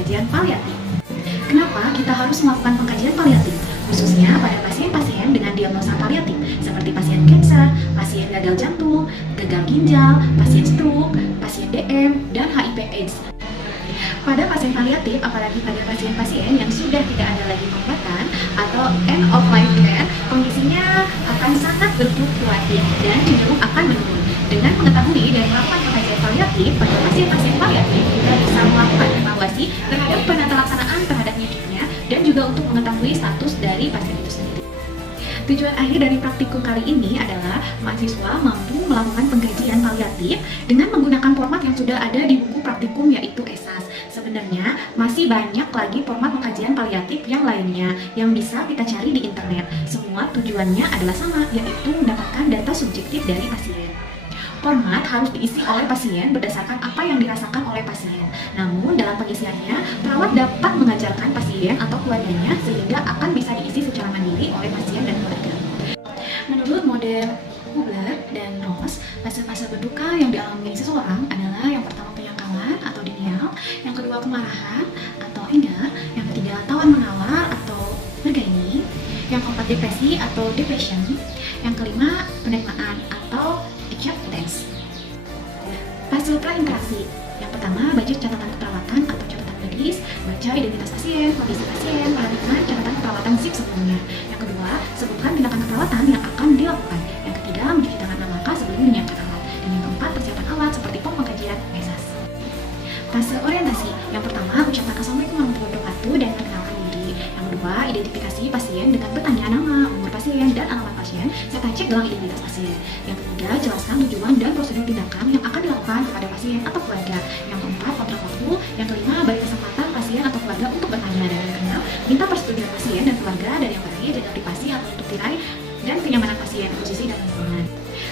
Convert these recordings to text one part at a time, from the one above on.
pengkajian paliatif. Kenapa kita harus melakukan pengkajian paliatif? Khususnya pada pasien-pasien dengan diagnosa paliatif seperti pasien kanker, pasien gagal jantung, gagal ginjal, pasien stroke, pasien DM, dan HIV/AIDS. Pada pasien paliatif, apalagi pada pasien-pasien yang sudah tidak ada lagi pengobatan atau end of life care, kondisinya akan sangat berfluktuatif dan cenderung akan menurun. Dengan mengetahui dan melakukan pengkajian paliatif pada pasien-pasien paliatif, kita bisa melakukan evaluasi terhadap penata laksanaan terhadap hidupnya dan juga untuk mengetahui status dari pasien itu sendiri. Tujuan akhir dari praktikum kali ini adalah mahasiswa mampu melakukan pengkajian paliatif dengan menggunakan format yang sudah ada di buku praktikum, yaitu ESAS. Sebenarnya masih banyak lagi format pengkajian paliatif yang lainnya yang bisa kita cari di internet. Semua tujuannya adalah sama, yaitu mendapatkan data subjektif dari pasien. Format harus diisi oleh pasien berdasarkan apa yang dirasakan oleh pasien. Namun dalam pengisiannya, perawat dapat mengajarkan pasien atau keluarganya sehingga akan bisa diisi secara mandiri oleh pasien dan keluarga. Menurut model Kubler dan Ross, fase-fase berduka yang dialami seseorang adalah yang pertama penyangkalan atau denial, yang kedua kemarahan atau anger, yang ketiga tawar menawar atau bergaining, yang keempat depresi atau depression, yang kelima penerimaan atau acceptance. Fase prainteraksi. Yang pertama, baca catatan keperawatan atau catatan medis, baca identitas pasien, kondisi pasien, perhatikan catatan keperawatan SIP sebelumnya. Yang kedua, sebutkan tindakan keperawatan yang akan dilakukan. Yang ketiga, mencuci tangan 6 langkah sebelum menyiapkan alat. Dan yang keempat, persiapan alat seperti pom pengkajian ESAS. Fase orientasi. Yang pertama, ucapkan assalamualaikum warahmatullahi wabarakatuh dan perkenalkan diri. Yang kedua, identifikasi pasien dengan bertanya nama, umur pasien, dan alamat pasien, serta cek dalam identitas pasien. Yang ketiga, jelaskan tujuan dan prosedur tindakan yang akan dilakukan kepada pasien atau keluarga. Yang keempat, kontrak waktu. Yang kelima, beri kesempatan pasien atau keluarga untuk bertanya. Dan yang keenam, minta persetujuan pasien dan keluarga. Dan yang terakhir, jaga privasi atau tutup tirai dan kenyamanan pasien, posisi dan lingkungan.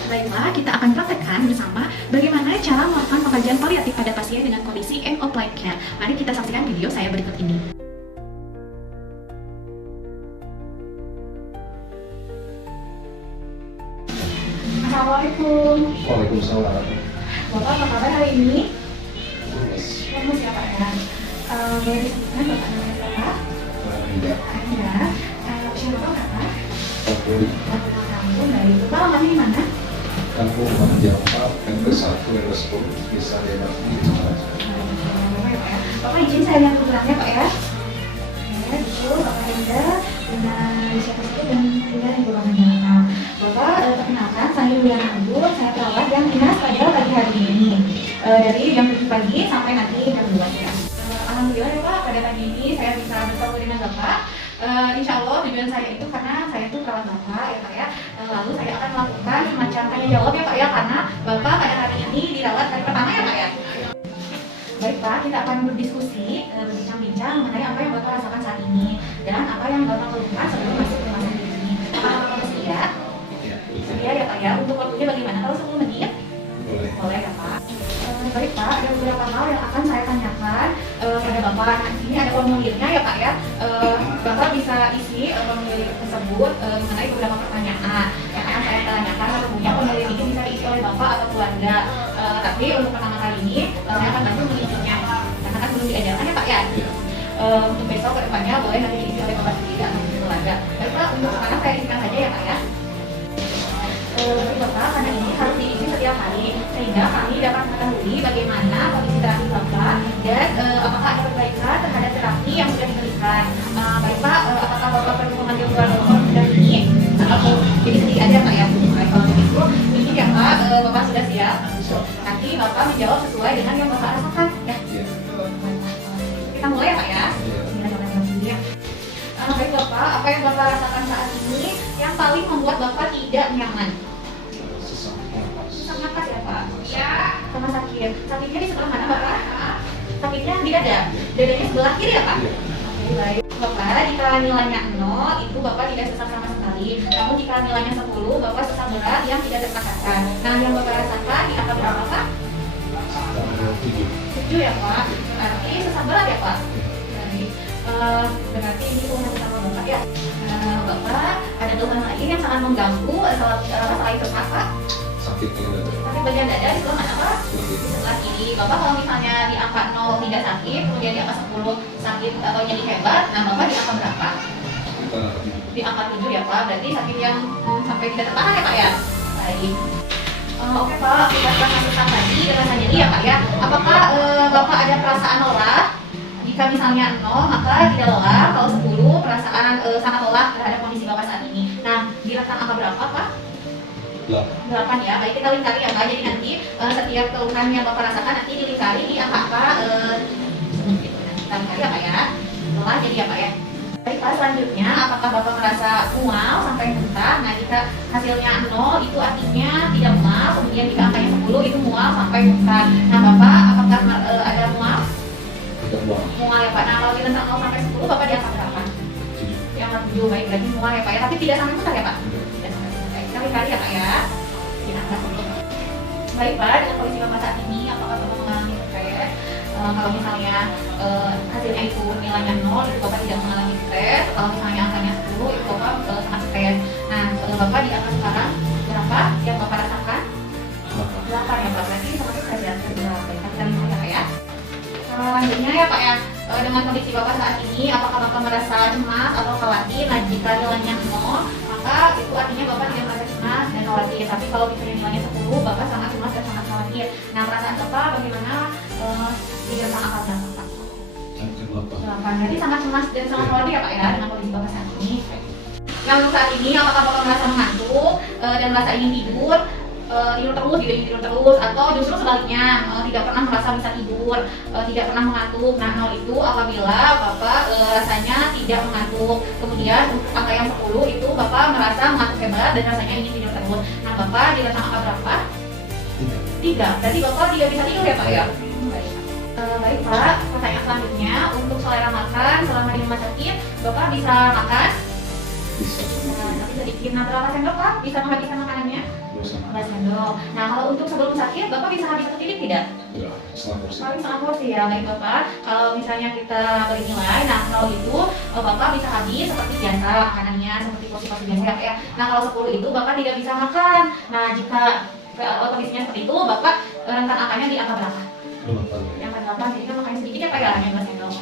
Baiklah, kita akan praktekkan bersama bagaimana cara melakukan pengkajian paliatif pada pasien dengan kondisi end of life care. Mari kita saksikan video saya berikut ini. Assalamualaikum. Waalaikumsalam. Bapak apa kabar hari ini? Bagus ya Pak ya. Boleh disebutkan Bapak namanya Bapak? Tidak. Anda. Usia Bapak berapa? Aku 46 tahun. Baik. Bapak alamatnya di mana? aku menjawab MP1 respon bisa lihat di Bapak izin saya lihat ukurannya Pak ya. Ya, itu Bapak Rinda dengan siapa saja dan tinggal di golongan darah. Bapak perkenalkan, saya Yuliana Anggur, saya perawat yang dinas pada pagi hari ini dari jam 7 pagi sampai nanti jam 2 ya. Alhamdulillah ya Pak, pada pagi ini saya bisa bertemu dengan Bapak. Insya Allah tujuan saya itu karena saya itu perawat Bapak ya Pak ya. Lalu saya akan melakukan semacam tanya jawab ya Pak ya, karena Bapak pada hari ini dirawat hari pertama ya Pak ya. Baik Pak, kita akan berdiskusi, berbincang-bincang mengenai apa yang Bapak rasakan saat ini dan apa yang Bapak lakukan sebelum masuk ke rumah sakit ini. Apakah Bapak bersedia? Sedia ya Pak ya. Untuk waktunya bagaimana? Kalau 10 menit? Boleh. Boleh ya Pak. Baik Pak, ada beberapa hal yang akan saya tanyakan pada Bapak. Nah, ini ada formulirnya ya Pak ya. Bapak bisa isi formulir tersebut mengenai beberapa pertanyaan yang akan saya tanyakan. Tentunya formulir ini bisa diisi oleh Bapak atau keluarga. Tapi untuk pertama kali ini saya akan bantu mengisinya karena kan belum diajarkan ya Pak ya. Untuk besok ke depannya boleh nanti diisi oleh Bapak sendiri atau keluarga. Baik Pak, untuk sekarang saya isikan saja ya Pak ya. Bapak, karena ini harus diisi setiap hari sehingga kami dapat mengetahui bagaimana kondisi terapi Bapak dan apakah ada perbaikan terhadap terapi yang sudah diberikan. Baik Pak, apakah Bapak perlu mengambil keluar dokter sudah ini atau jadi sedih aja Pak ya? Baik, kalau begitu ini ya Pak, Bapak sudah siap. Nanti Bapak menjawab sesuai dengan yang Bapak rasakan ya. Kita mulai ya Pak ya. Baik Bapak, apa yang Bapak rasakan saat ini yang paling membuat Bapak tidak nyaman? Sesak napas ya Pak? Iya. Sama sakit. Sakitnya di sebelah mana Bapak? Sakitnya di dada? Dadanya sebelah kiri ya Pak? Oke, baik. Bapak, jika nilainya 0, itu Bapak tidak sesak sama sekali. Namun jika nilainya 10, Bapak sesak berat yang tidak terpaksakan. Nah, yang Bapak rasakan di angka berapa Pak? 7 ya Pak? Berarti sesak berat ya Pak? Baik. Berarti ini keluhan utama Bapak ya. Bapak, ada keluhan lain yang sangat mengganggu selain sesak Pak? sakitnya dada. Sakit bagian dada di sebelah mana Pak? Di sebelah kiri. Bapak kalau misalnya di angka 0 tidak sakit, kemudian di angka 10 sakit atau jadi hebat, nah Bapak di angka berapa? Kita Di angka 7 ya Pak, berarti sakit yang sampai tidak tertahan ya Pak ya? Baik. Oke Pak, kita setelah tentang tadi rasa nyeri ya Pak ya. Apakah Bapak ada perasaan lelah? Jika misalnya 0 maka tidak lelah, kalau 10 perasaan sangat lelah terhadap kondisi Bapak saat ini. Nah, di rentang angka berapa Pak? 8 ya. Baik, kita lingkari ya Pak. Jadi nanti setiap keluhan yang Bapak rasakan nanti dilingkari di angka gitu. Kita lingkari ya Pak ya. Lelah jadi ya Pak ya. Baik Pak, selanjutnya apakah Bapak merasa mual sampai muntah? Nah, jika hasilnya 0 itu artinya tidak mual, kemudian jika angkanya 10 itu mual sampai muntah. Nah, Bapak apakah ada mual? tidak buang. Mual ya Pak. Nah, kalau di rentang 0 sampai 10 Bapak di angka berapa? Di angka 7. Baik, berarti mual ya Pak ya. Tapi tidak sampai muntah ya Pak? Tidak sampai muntah. Baik, kita lingkari ya Pak ya. Di angka 10. Baik Pak, dengan kondisi Bapak saat ini apakah Bapak mengalami stres? Kalau misalnya hasilnya itu nilainya 0 itu Bapak tidak mengalami stres. Kalau misalnya angkanya 10 itu Bapak sangat stres. Nah, Bapak di angka sekarang berapa yang Bapak rasakan? 8 ya Pak, berarti sama stres ya. Baik, kita lihat ya Pak ya. Selanjutnya ya Pak ya, dengan kondisi Bapak saat ini apakah Bapak merasa cemas atau khawatir? Nah, jika nilainya 0 maka itu artinya Bapak tidak merasa cemas dan khawatir. Tapi kalau misalnya nilainya 10 Bapak sangat cemas dan sangat khawatir. Nah, perasaan Bapak bagaimana di rentang angka berapa Pak? 8. Jadi sangat cemas dan sangat khawatir ya Pak ya dengan kondisi Bapak saat ini. Nah, untuk saat ini apakah Bapak merasa mengantuk dan merasa ingin tidur? Tidur terus atau justru sebaliknya tidak pernah merasa bisa tidur, tidak pernah mengantuk. Nah, 0 itu apabila Bapak rasanya tidak mengantuk. Kemudian untuk angka yang 10 itu Bapak merasa mengantuk hebat dan rasanya ingin tidur terus. Nah, Bapak di rentang angka berapa? 3. Jadi Bapak tidak bisa tidur ya Pak ya? Baik. Baik Pak, pertanyaan selanjutnya untuk selera makan selama di rumah sakit Bapak bisa makan? Bisa. Tapi sedikit. Nah, berapa sendok Pak bisa menghabiskan makanannya? 2 sendok. Nah, kalau untuk sebelum sakit, Bapak bisa habis satu titik tidak? Enggak, setengah porsi. Paling setengah porsi ya, baik Bapak. Kalau misalnya kita beri nilai, nah kalau itu Bapak bisa habis seperti biasa makanannya, seperti porsi-porsi biasa ya Pak ya. Nah, kalau 10 itu Bapak tidak bisa makan. Nah, jika kondisinya seperti itu, Bapak rentang angkanya di angka berapa? 8. Yang ke-8, jadi kan makannya sedikit ya Pak ya, hanya 2 sendok.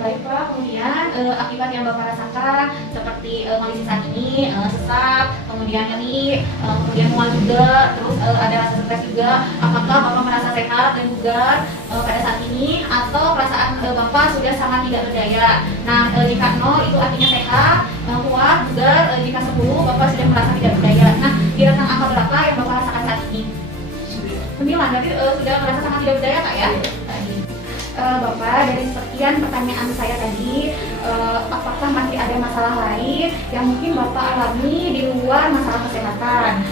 Baik Pak, kemudian akibat yang Bapak rasakan seperti kondisi saat ini, sesak, kemudian nyeri, kemudian mual juga, terus ada rasa stres juga. Apakah Bapak merasa sehat dan bugar pada saat ini atau perasaan Bapak sudah sangat tidak berdaya? Nah, jika 0 itu artinya sehat, kuat, bugar. Jika 10 Bapak sudah merasa tidak berdaya. Nah, di rentang angka berapa yang Bapak rasakan saat ini? 9, berarti sudah merasa sangat tidak berdaya Kak ya? Bapak, dari sekian pertanyaan saya tadi, apakah masih ada masalah lain yang mungkin Bapak alami di luar masalah kesehatan?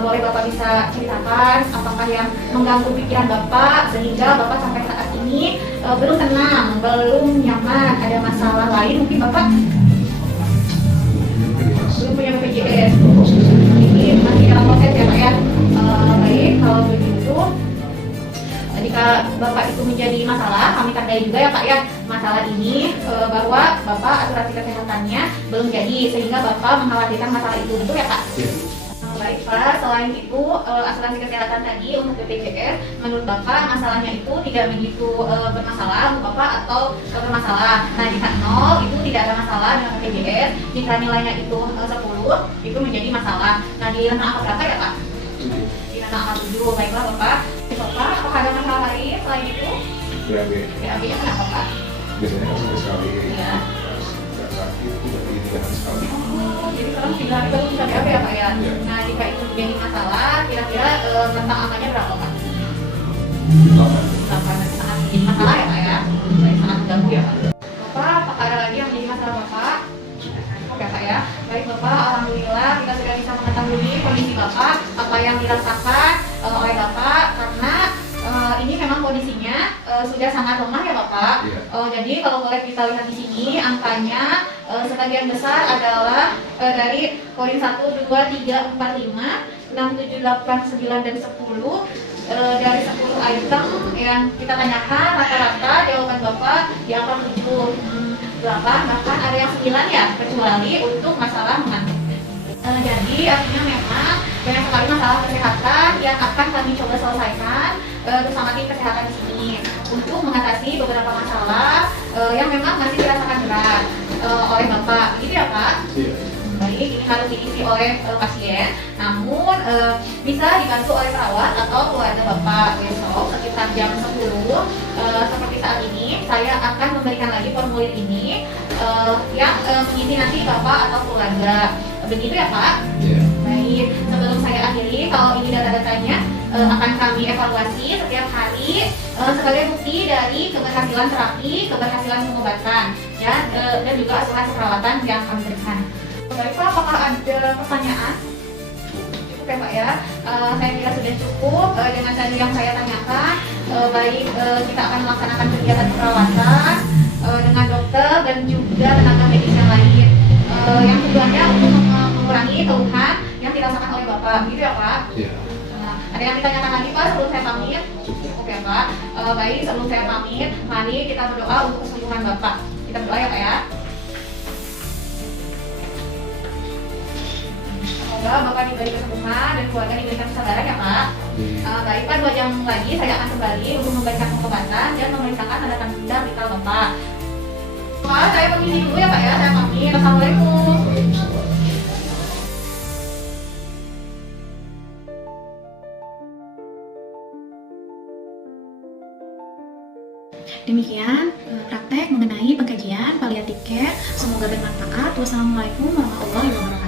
Boleh Bapak bisa ceritakan apakah yang mengganggu pikiran Bapak sehingga Bapak sampai saat ini belum tenang, belum nyaman, ada masalah lain mungkin Bapak belum punya BPJS. Ini masih dalam proses ya Pak ya. Baik, kalau begitu jika Bapak itu menjadi masalah, kami tandai juga ya Pak ya masalah ini bahwa Bapak asuransi kesehatannya belum jadi sehingga Bapak mengkhawatirkan masalah itu, betul ya Pak? Baik Pak, selain itu asuransi kesehatan tadi untuk BPJS menurut Bapak masalahnya itu tidak begitu bermasalah untuk Bapak atau bermasalah. Nah, jika 0 itu tidak ada masalah dengan BPJS, jika nilainya itu 10 itu menjadi masalah. Nah, di rentang angka berapa ya Pak? Di rentang angka 7. Baiklah Bapak. Bapak, apakah ada masalah lain selain itu? BAB. BAB-nya kenapa Pak? Biasanya kan sampai sekali. Iya. Nggak sakit, berarti 3 hari sekali. Jadi sekarang 3 hari baru bisa BAB ya Pak ya? Iya. Nah, jika itu menjadi masalah, kira-kira rentang angkanya berapa Pak? 8. 8, nanti sangat menjadi masalah ya Pak ya? Baik, sangat mengganggu ya Pak? Bapak, apakah ada lagi yang menjadi masalah Bapak? Oke Pak ya, baik Bapak, alhamdulillah kita sudah bisa mengetahui kondisi Bapak, apa yang dirasakan oleh Bapak, karena ini memang kondisinya sudah sangat lemah ya Bapak. Iya. Jadi kalau boleh kita lihat di sini angkanya sebagian besar adalah dari poin 1, 2, 3, 4, 5, 6, 7, 8, 9, dan 10. Dari 10 item yang kita tanyakan rata-rata jawaban Bapak di angka 7, 8, bahkan ada yang 9 ya, kecuali untuk masalah mengantuk. Jadi artinya memang banyak sekali masalah kesehatan yang akan kami coba selesaikan bersama tim kesehatan di sini untuk mengatasi beberapa masalah yang memang masih dirasakan berat oleh Bapak. Gitu ya Pak? Iya. Baik, ini harus diisi oleh pasien, namun bisa dibantu oleh perawat atau keluarga Bapak. Besok sekitar jam 10 seperti saat ini, saya akan memberikan lagi formulir ini yang mengisi nanti Bapak atau keluarga. Begitu ya Pak? Iya. Baik, sebelum saya akhiri, kalau ini data-datanya akan kami evaluasi setiap hari sebagai bukti dari keberhasilan terapi, keberhasilan pengobatan, ya, dan juga asuransi perawatan yang kami berikan. Baik Pak, apakah ada pertanyaan? Cukup ya Pak ya, saya kira sudah cukup dengan tadi yang saya tanyakan. Baik, kita akan melaksanakan kegiatan perawatan dengan dokter dan juga tenaga medis yang lain yang tujuannya untuk mengurangi keluhan yang dirasakan oleh Bapak. Gitu ya Pak? Iya. Ada yang ditanyakan lagi Pak sebelum saya pamit? Cukup ya Pak. Baik, sebelum saya pamit, mari kita berdoa untuk kesembuhan Bapak. Kita berdoa ya Pak ya. Semoga Bapak diberi kesembuhan dan keluarga diberikan kesabaran ya Pak. Baik Pak, 2 jam lagi saya akan kembali untuk memberikan pengobatan dan memeriksakan tanda-tanda ginjal vital Bapak. Pak, saya permisi dulu ya Pak ya, saya pamit. Assalamualaikum. Waalaikumsalam. Demikian praktek mengenai pengkajian paliatif care. Semoga bermanfaat. Wassalamualaikum warahmatullahi wabarakatuh.